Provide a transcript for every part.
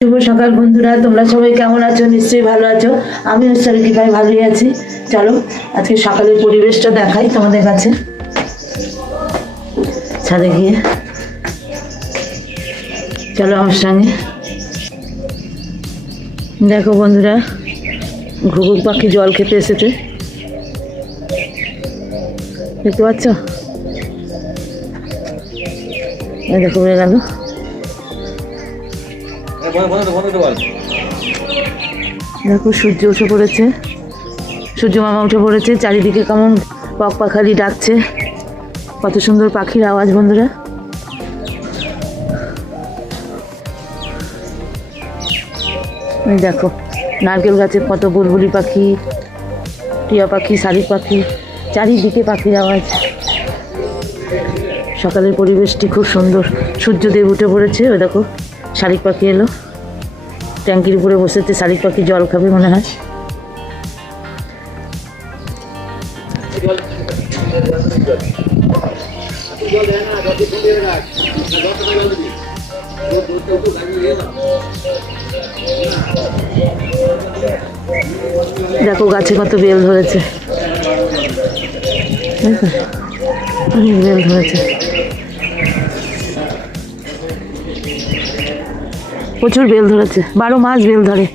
শুভ সকাল বন্ধুরা, তোমরা সবাই কেমন আছো? নিশ্চয়ই ভালো আছো। আমি ঈশ্বরের কৃপায় ভালোই আছি। চলো, আজকে সকালের পরিবেশটা দেখাই তোমাদের কাছে। ছাদে গিয়ে। চলো আমার সঙ্গে। দেখো বন্ধুরা, ঘুঘুর পাখি জল খেতে এসেছে। দেখতে পাচ্ছ? দেখো উড়ে গেল। দেখো, সূর্য উঠে পড়েছে। সূর্য মামা উঠে পড়েছে, চারিদিকে কেমন পক পাখালি ডাকছে। কত সুন্দর পাখির আওয়াজ, বন্ধুরা। দেখো, নারকেল গাছে কত বুলবুলি পাখি, টিয়া পাখি, শালিক পাখি, চারিদিকে পাখির আওয়াজ। সকালের পরিবেশটি খুব সুন্দর। সূর্যদেব উঠে পড়েছে, ওই দেখো, শালিক পাখি এলো। ট্যাঙ্কির উপরে বসেছে শালিক পাখি জল খাবে মনে হয়? দেখো গাছে কত বেল ধরেছে। বেল ধরেছে। প্রচুর বেল ধরেছে। বারো মাস বেল ধরে।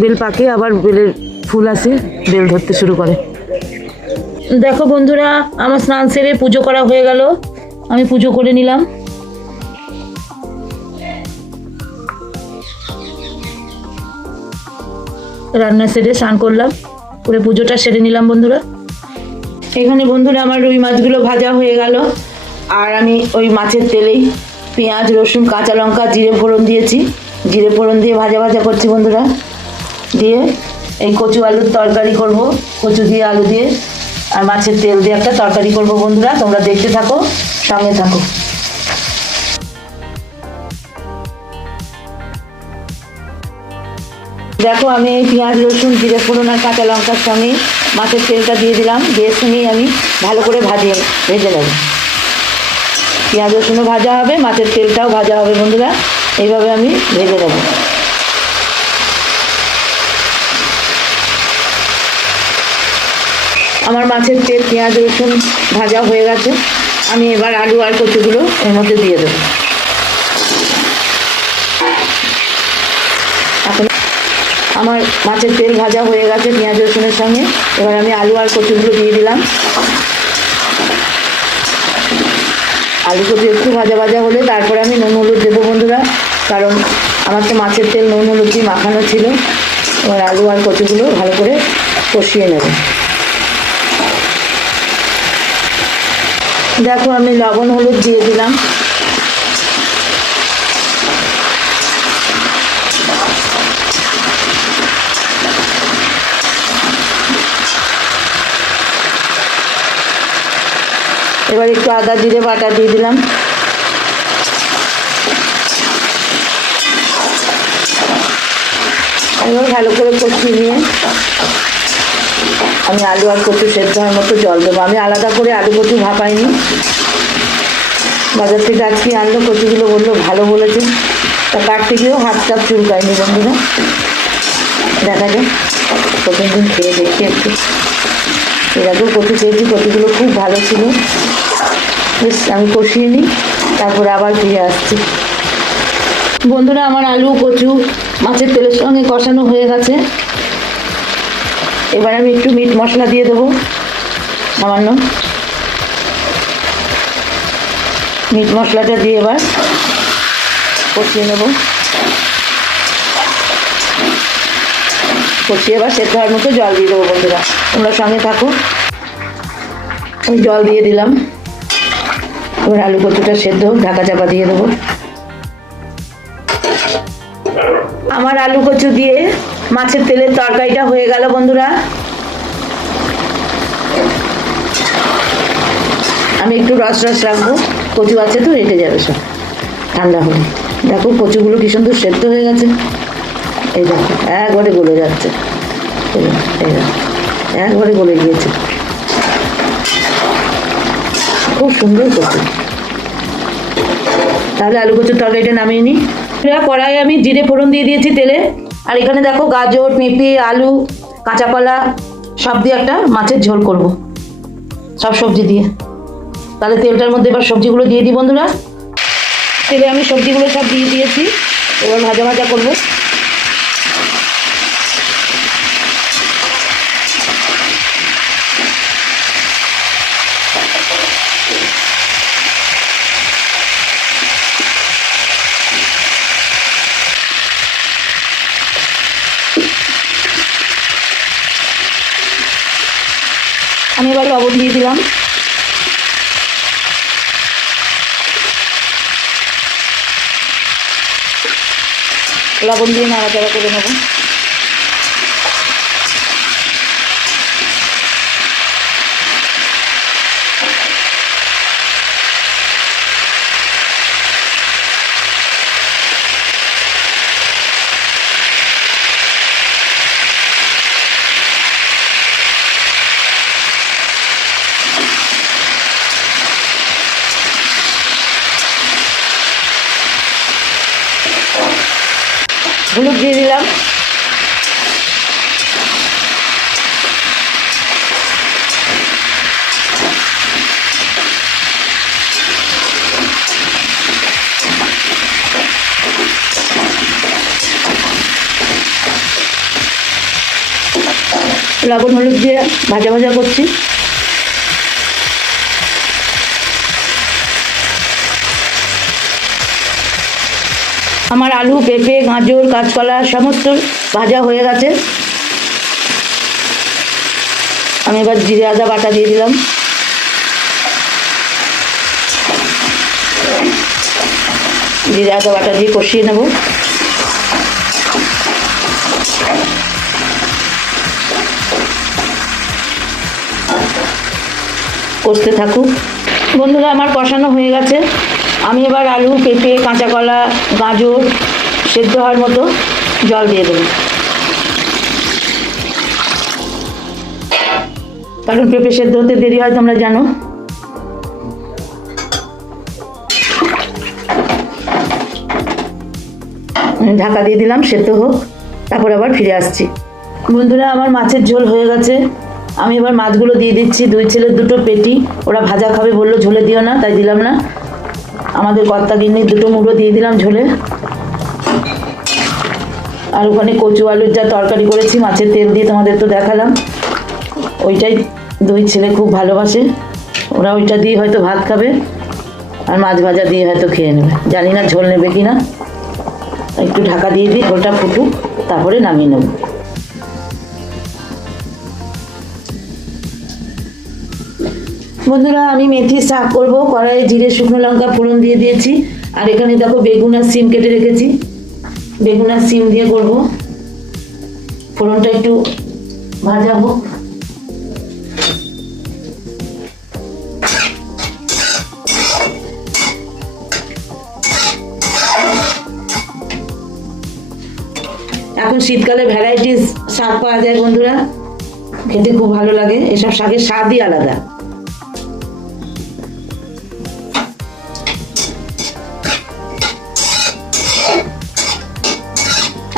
বেল পাকে, আবার বেলের ফুল আসে, বেল ধরতে শুরু করে। দেখো বন্ধুরা, আমার স্নান সেরে পুজো করা হয়ে গেল। আমি পুজো করে নিলাম। রান্না সেরে স্নান করলাম। করে পুজোটা সেরে নিলাম বন্ধুরা। এখানে বন্ধুরা, আমার রুই মাছগুলো ভাজা হয়ে গেল। আর আমি ওই মাছের তেলেই পেঁয়াজ, রসুন, কাঁচা লঙ্কা, জিরে ফোড়ন দিয়েছি। জিরে ফোড়ন দিয়ে ভাজা ভাজা করছি বন্ধুরা। দিয়ে এই কচু আলুর তরকারি করব, কচু দিয়ে আলু দিয়ে, আর মাছের তেল দিয়ে একটা তরকারি করব বন্ধুরা, তোমরা দেখতে থাকো, সঙ্গে থাকো। দেখো আমি এই পেঁয়াজ, রসুন, জিরে ফোড়ন আর কাঁচা লঙ্কার সঙ্গে মাছের তেলটা দিয়ে দিলাম, দিয়ে সঙ্গেই আমি ভালো করে ভাজিয়ে ভেজে নেব। পেঁয়াজ, রসুনও ভাজা হবে, মাছের তেলটাও ভাজা হবে বন্ধুরা। এইভাবে আমি ভেজে নেব। আমার মাছের তেল, পেঁয়াজ, রসুন ভাজা হয়ে গেছে। আমি এবার আলু আর কচুগুলো এর মধ্যে দিয়ে দেবো। আমার মাছের তেল ভাজা হয়ে গেছে পেঁয়াজ, রসুনের সঙ্গে। এবার আমি আলু আর কচুগুলো দিয়ে দিলাম। আলু কচু একটু ভাজা ভাজা হলে তারপরে আমি নুন, হলুদ দেবো বন্ধুরা। কারণ আমার তো মাছের তেল নুন, হলুদ দিয়ে মাখানো ছিল। এবার আলু আর কচুগুলো ভালো করে কষিয়ে নেব। দেখো, আমি লবণ, হলুদ দিয়ে দিলাম। এবার একটু আদা, জিরে, বাটা দিয়ে দিলাম। এবার ভালো করে কষিয়ে নিয়ে আমি আলু আর কচু সেদ্ধ হওয়ার মতো জল দেবো। আমি আলাদা করে আলু কচু ভাপাইনি। বাজার থেকে আজকে আনলো, কচুগুলো বলল ভালো বলেছে। তা কাটতে গিয়েও হাত টাত চুলকায়নি বন্ধুরা। দেখা যাক প্রথম দিন খেয়ে দেখি একটু। এর আগেও কচু খেয়েছি, কচুগুলো খুব ভালো ছিল। বেশ, আমি কষিয়ে নিই, তারপরে আবার ফিরে আসছি। বন্ধুরা, আমার আলু কচু মাছের তেলের সঙ্গে কষানো হয়ে গেছে। এবার আমি একটু মিট মশলা দিয়ে দেবো, সামান্য। মিট মশলাটা দিয়ে এবার কষিয়ে নেব। কষিয়ে এবার সেদ্ধ হওয়ার মতো জল দিয়ে দেবো বন্ধুরা, তোমরা সঙ্গে থাকো। আমি জল দিয়ে দিলাম। এবার আলু কচুটা সেদ্ধ, ঢাকা চাপা দিয়ে দেবো। আমার আলু কচু দিয়ে মাছের তেলের তরকারিটা হয়ে গেল, বন্ধুরা। আমি একটু রস রস রাখব। কচু আছে তো রেটে যাবে সব। ঠান্ডা হলে। দেখো, কচুগুলো কি সুন্দর সেদ্ধ হয়ে গেছে। এই দেখো, একবারে গলে যাচ্ছে। এই একবারে গলে গিয়েছে। খুব সুন্দর কচু। তাহলে আলু কচুর তরকারিটা নামিয়ে নিই। এরা কড়াই আমি জিরে ফোড়ন দিয়ে দিয়েছি তেলে। আর এখানে দেখো গাজর, পেঁপে, আলু কাঁচা কলা সব দিয়ে একটা মাছের ঝোল করব। সব সবজি দিয়ে। তাহলে তেলটার মধ্যে এবার সবজিগুলো দিয়ে দিই বন্ধুরা। তেলে আমি সবজিগুলো সব দিয়ে দিয়েছি। এবার ভাজা ভাজা করব আমি এবার লবণ দিয়ে দিলাম। লবণ দিয়ে নাড়াচাড়া করে নেব হলুদ দিয়ে দিলাম লবণ হলুদ দিয়ে ভাজা ভাজা করছি। আমার আলু, পেঁপে, গাজর, কাঁচকলা সমস্ত ভাজা হয়ে গেছে। আমি এবার জিরে, আদা বাটা দিয়ে দিলাম। জিরে, আদা বাটা দিয়ে কষিয়ে নেব। কষতে থাকুক। বন্ধুরা, আমার কষানো হয়ে গেছে। আমি এবার আলু, পেঁপে কাঁচা কলা গাজর সেদ্ধ হওয়ার মতো জল দিয়ে দেবো। কারণ পেঁপে সেদ্ধ হতে দেরি হয়, তোমরা জানো। ঢাকা দিয়ে দিলাম, সেদ্ধ হোক। তারপর আবার ফিরে আসছি। বন্ধুরা, আমার মাছের ঝোল হয়ে গেছে। আমি এবার মাছগুলো দিয়ে দিচ্ছি, দুই ছেলের দুটো পেটি। ওরা ভাজা খাবে বলল, ঝোলে দিও না, তাই দিলাম না। আমাদের কর্তা গিন্নির দুটো মুড়ো দিয়ে দিলাম ঝোলে। আর ওখানে কচু আলুর যা তরকারি করেছি, মাছের তেল দিয়ে তোমাদের তো দেখালাম। ওইটাই দুই ছেলে খুব ভালোবাসে। ওরা ওইটা দিয়ে হয়তো ভাত খাবে, আর মাছ ভাজা দিয়ে হয়তো খেয়ে নেবে। জানি না ঝোল নেবে কি না একটু ঢাকা দিয়ে দিই, ঝোলটা ফুটুক, তারপরে নামিয়ে নেব। বন্ধুরা, আমি মেথি শাক করব। কড়াইয়ে জিরে, শুকনো লঙ্কা, ফোড়ন দিয়ে দিয়েছি। আর এখানে দেখো বেগুন আর সিম কেটে রেখেছি। বেগুন আর সিম দিয়ে করব। ফোড়নটা একটু ভাজা হোক এখন শীতকালে ভ্যারাইটিস শাক পাওয়া যায় বন্ধুরা। খেতে খুব ভালো লাগে। এসব শাকের স্বাদই আলাদা।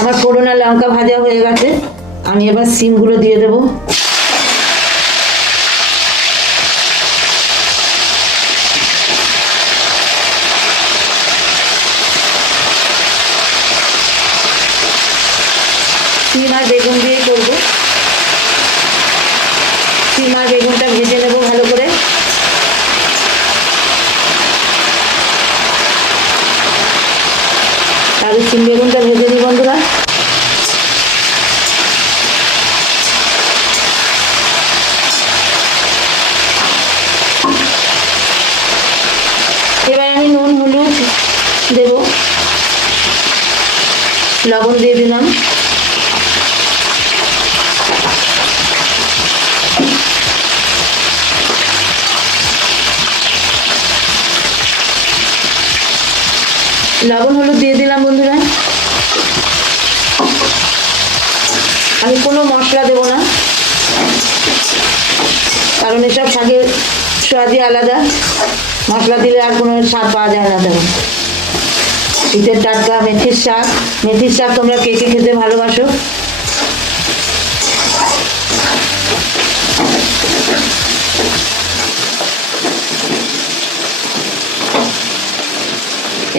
আমার করোনা লঙ্কা ভাজা হয়ে গেছে। আমি এবার সিমগুলো দিয়ে দেবো। সিম আর বেগুন দিয়ে করব। সিম আর বেগুনটা ভেজে নেব ভালো করে। আলু সিম বেগুনটা ভেজে নিই বন্ধুরা এবার আমি নুন হলুদ দেব লবণ দিয়ে দিলাম। লবণ হলুদ দিয়ে দিলাম বন্ধুরা। আমি কোনো মশলা দেবো না। কারণ এসব শাকের স্বাদই আলাদা। মশলা দিলে আর কোনো স্বাদ পাওয়া যায় না শীতের টাটকা মেথির শাক। মেথির শাক তোমরা কে কে খেতে ভালোবাসো?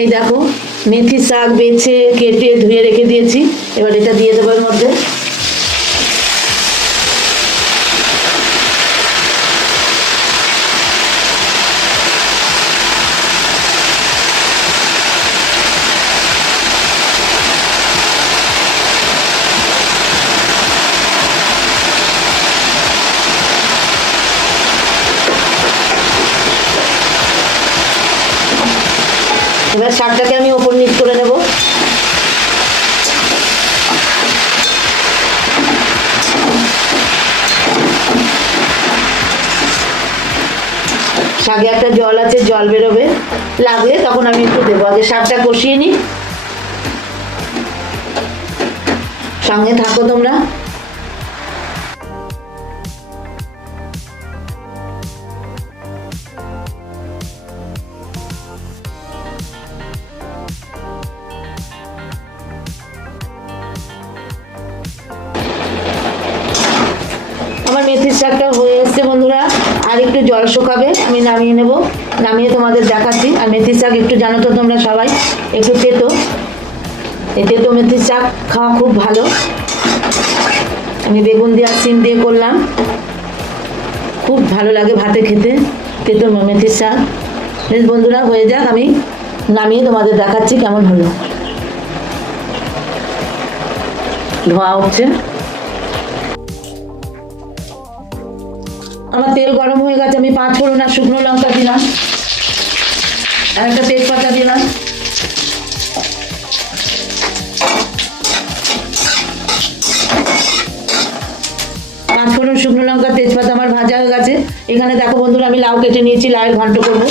এই দেখো মেথি শাক বেছে কেটে ধুয়ে রেখে দিয়েছি। এবার এটা দিয়ে দেবো এর মধ্যে। এবার শাকটাকে আমি ওপর নিচ করে নেব। শাকে একটা জল আছে, জল বেরোবে। লাগলে তখন আমি একটু দেবো। আগে শাকটা কষিয়ে নিই। সঙ্গে থাকো তোমরা। মেথির শাকটা হয়ে এসছে বন্ধুরা। আর একটু জল শুকাবে, আমি নামিয়ে নেব। নামিয়ে তোমাদের দেখাচ্ছি। আর মেথির শাক একটু জানো তো তোমরা সবাই, একটু তেতো। এই তেতো মেথির শাক খাওয়া খুব ভালো। আমি বেগুন দিয়ে আর সিম দিয়ে করলাম। খুব ভালো লাগে ভাতে খেতে, তেতো মেথির শাক। বেশ বন্ধুরা, হয়ে যাক, আমি নামিয়ে তোমাদের দেখাচ্ছি কেমন হলো। ধোয়া উঠছে। আমার তেল গরম হয়ে গেছে, আমি পাঁচ ফোড়ন আর শুকনো লঙ্কা দিলাম। আর একটা তেজপাতা দিলাম। পাঁচ ফোড়ন শুকনো লঙ্কা, তেজপাতা আমার ভাজা হয়ে গেছে। এখানে দেখো বন্ধুরা, আমি লাউ কেটে নিয়েছি, লাউয়ের ঘন্ট করব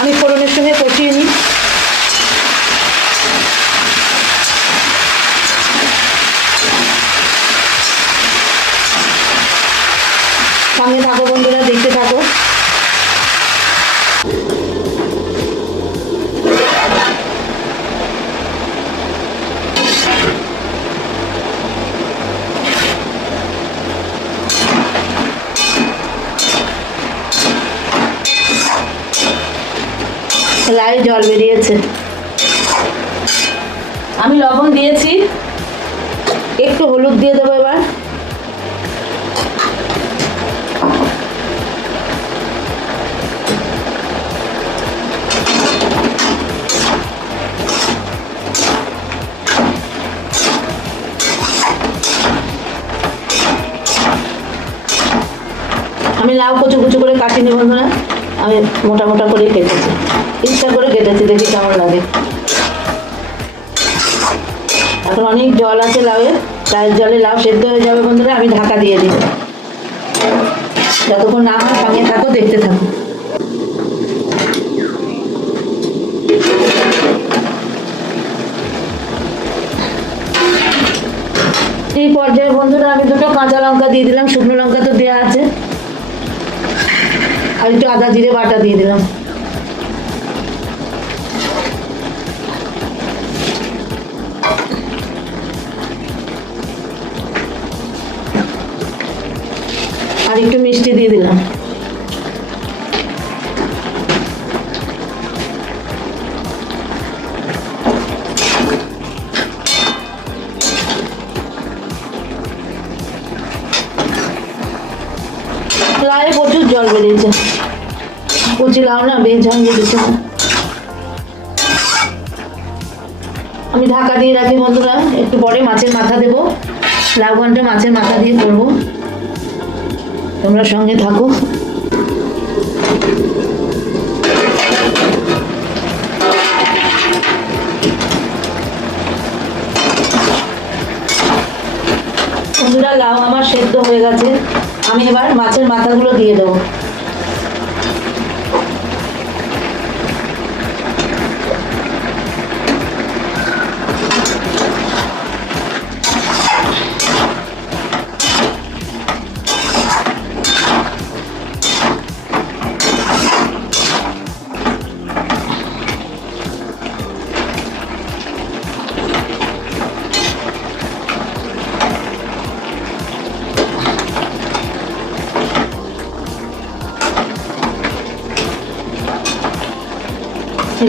আমি ফোড়নের সঙ্গে কষিয়ে নিই সঙ্গে থাকো বন্ধুরা কাটিনি বন্ধুরা আমি মোটা মোটা করে কেটেছি। ইচ্ছা করে কেটেছি, দেখি কেমন লাগে। এখন অনেক জল আছে লাউয়ের চায়ের জলে লাউ সেদ্ধ হয়ে যাবে বন্ধুরা, আমি ঢাকা দিয়ে দিব যতক্ষণ না হয় সঙ্গে থাকো, দেখতে থাকো। এই পর্যায়ে বন্ধুরা, আমি দুটো কাঁচা লঙ্কা দিয়ে দিলাম, শুকনো লঙ্কা তো দেওয়া আছে। আর একটু আদা, জিরে, বাটা দিয়ে দিলাম। আর একটু মিষ্টি দিয়ে দিলাম। লায়ে প্রচুর জল বেরিয়েছে। না বেশ ঝাল বেরিয়েছে আমি ঢাকা দিয়ে রাখি বন্ধুরা, একটু পরে মাছের মাথা দেবো। ঘণ্টা মাছের মাথা দিয়ে করব। তোমরা সঙ্গে থাকো। বন্ধুরা, লাউ আমার সেদ্ধ হয়ে গেছে। আমি এবার মাছের মাথাগুলো দিয়ে দেবো।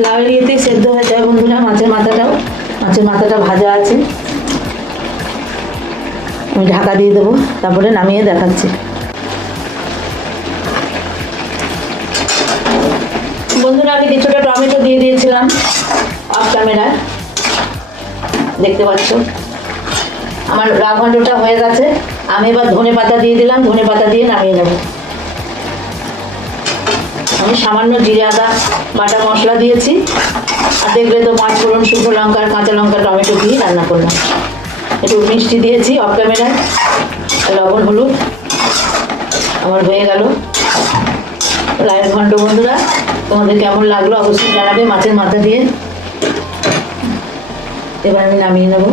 লাউয়ের ইয়েতেই সেদ্ধ হয়ে যায় বন্ধুরা, মাছের মাথাটাও। মাছের মাথাটা ভাজা আছে। আমি ঢাকা দিয়ে দেবো, তারপরে নামিয়ে দেখাচ্ছি। বন্ধুরা, আমি কিছুটা টমেটো দিয়ে দিয়েছিলাম অফ ক্যামেরায় দেখতে পাচ্ছ? আমার রাঘণ্ডটা হয়ে গেছে। আমি এবার ধনে পাতা দিয়ে দিলাম, ধনে পাতা দিয়ে নামিয়ে নেব। আমি সামান্য জিরে, আদা, বাটা মশলা দিয়েছি। আর দেখলে তো পাঁচ ফোড়ন, শুকনো লঙ্কা কাঁচা লঙ্কা, টমেটো দিয়ে রান্না করলাম। একটু মিষ্টি দিয়েছি অফ ক্যামেরায় লবণ, হলুদ। আমার হয়ে গেল। লাইভ ঘন্ট বন্ধুরা, তোমাদের কেমন লাগল অবশ্যই জানাবে মাছের মাথা দিয়ে। এবার আমি নামিয়ে নেব।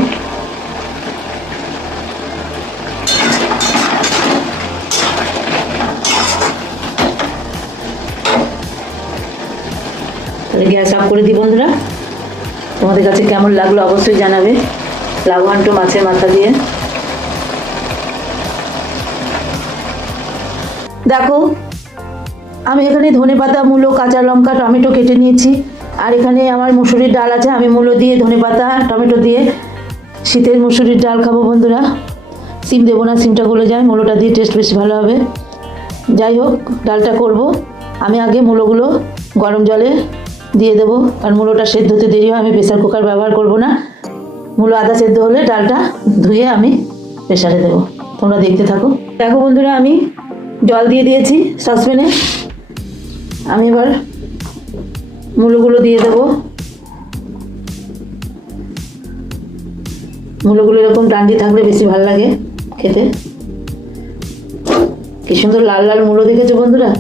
তাহলে গ্যাস অফ করে দিই বন্ধুরা। তোমাদের কাছে কেমন লাগল অবশ্যই জানাবে। লাভবান্ট মাছের মাথা দিয়ে। দেখো, আমি এখানে ধনে পাতা, মূলো, কাঁচা লঙ্কা, টমেটো কেটে নিয়েছি। আর এখানে আমার মুসুরির ডাল আছে, আমি মূলো দিয়ে ধনে পাতা, টমেটো দিয়ে শীতের মুসুরির ডাল খাব বন্ধুরা। সিম দেবো না, সিমটা গলে যায়, মূলোটা দিয়ে টেস্ট বেশি ভালো হবে। যাই হোক, ডালটা করব। আমি আগে মূলোগুলো গরম জলে দিয়ে দেবো। আর মূলোটা সেদ্ধ হতে দেরি হয়, আমি প্রেশার কুকার ব্যবহার করব না। মূলো আদা সেদ্ধ হলে ডালটা ধুয়ে আমি প্রেশারে দেবো। তোমরা দেখতে থাকো। দেখো বন্ধুরা, আমি জল দিয়ে দিয়েছি সসপ্যানে আমি এবার মূলোগুলো দিয়ে দেবো। মূলোগুলো এরকম ডান্ডি থাকলে বেশি ভালো লাগে খেতে। কি সুন্দর লাল লাল মূলো দেখেছ বন্ধুরা?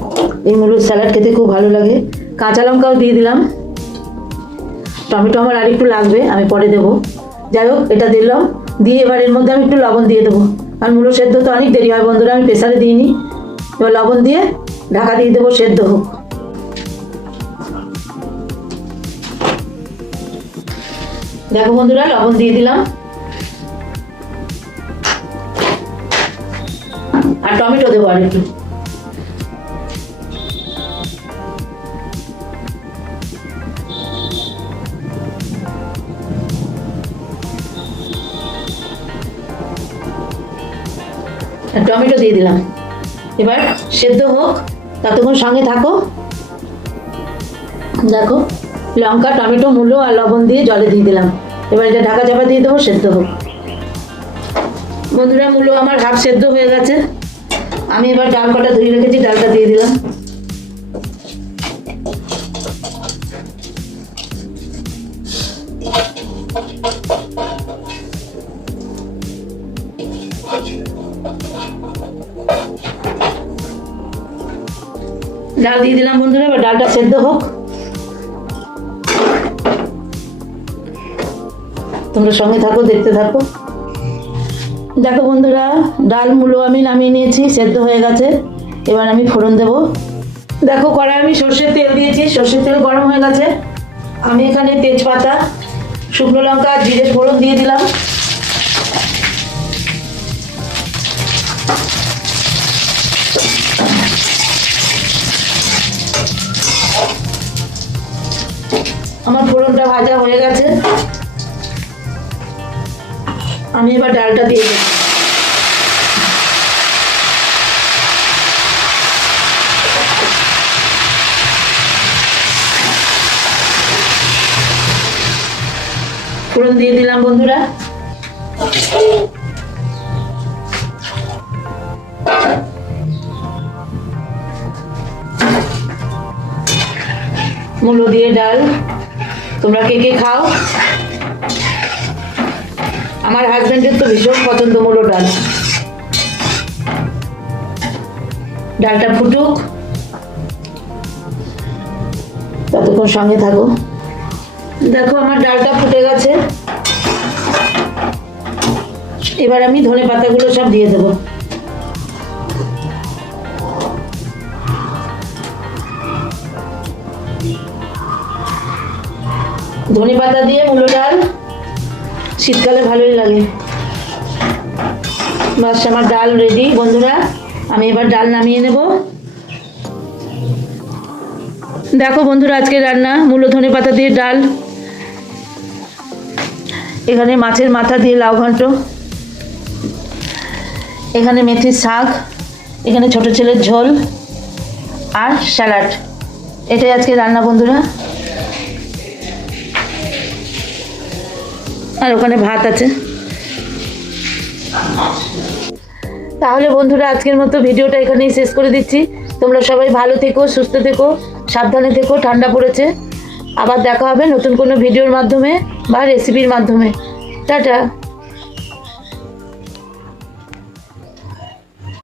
এই মূলোর স্যালাড খেতে খুব ভালো লাগে। কাঁচা লঙ্কাও দিয়ে দিলাম। টমেটো আমার আর একটু লাগবে, আমি পরে দেবো। যাই হোক, এটা দিলাম। দিয়ে এবার এর মধ্যে আমি একটু লবণ দিয়ে দেবো। আর মূলো সেদ্ধ তো অনেক দেরি হয় বন্ধুরা, আমি প্রেসারে দিইনি। এবার লবণ দিয়ে ঢাকা দিয়ে দেবো সেদ্ধ হোক। দেখো বন্ধুরা, লবণ দিয়ে দিলাম। আর টমেটো দেবো আর একটু। দিয়ে দিলাম। এবার সেদ্ধ হোক, ততক্ষণ সঙ্গে থাকো। দেখো, লঙ্কা, টমেটো, মূলো আর লবণ দিয়ে জলে দিয়ে দিলাম। এবার এটা ঢাকা চাপা দিয়ে দেবো, সেদ্ধ হোক। বন্ধুরা, মূলো আমার হাফ সেদ্ধ হয়ে গেছে। আমি এবার ডাল কটা ধুয়ে রেখেছি, ডালটা দিয়ে দিলাম। ডাল দিয়ে দিলাম বন্ধুরা, এবার ডালটা সেদ্ধ হোক। তোমরা সঙ্গে থাকো, দেখতে থাকো। দেখো বন্ধুরা, ডাল মূলো আমি নামিয়ে নিয়েছি, সেদ্ধ হয়ে গেছে। এবার আমি ফোড়ন দেব। দেখো কড়াই আমি সর্ষের তেল দিয়েছি, সর্ষের তেল গরম হয়ে গেছে। আমি এখানে তেজপাতা, শুকনো লঙ্কা জিরে ফোড়ন দিয়ে দিলাম। আমার ফোড়নটা ভাজা হয়ে গেছে। আমি এবার ডালটা দিয়ে দেবো। ফোড়ন দিয়ে দিলাম বন্ধুরা। মূলো দিয়ে ডাল। তোমরা কে কে খাও? আমার হাজবেন্ডের তো ভীষণ পছন্দ মূলো ডাল। ডালটা ফুটুক। ততক্ষণ সঙ্গে থাকো। দেখো, আমার ডালটা ফুটে গেছে। এবার আমি ধনে পাতাগুলো সব দিয়ে দেবো। ধনে পাতা দিয়ে মূলো ডাল। শীতকালে ভালোই লাগে। বাস, আমার ডাল রেডি বন্ধুরা, আমি এবার ডাল নামিয়ে নেব। দেখো বন্ধুরা, আজকে রান্না, মূলো, ধনে পাতা দিয়ে ডাল। এখানে মাছের মাথা দিয়ে লাউ ঘন্ট। এখানে মেথির শাক। এখানে ছোট ছেলের ঝোল। আর স্যালাড। এটাই আজকে রান্না, বন্ধুরা। আর ওখানে ভাত আছে। তাহলে বন্ধুরা, আজকের মতো ভিডিওটা এখানেই শেষ করে দিচ্ছি। তোমরা সবাই ভালো থেকো, সুস্থ থেকো, সাবধানে থেকো, ঠান্ডা পড়েছে। আবার দেখা হবে নতুন কোনো ভিডিওর মাধ্যমে বা রেসিপির মাধ্যমে। টাটা।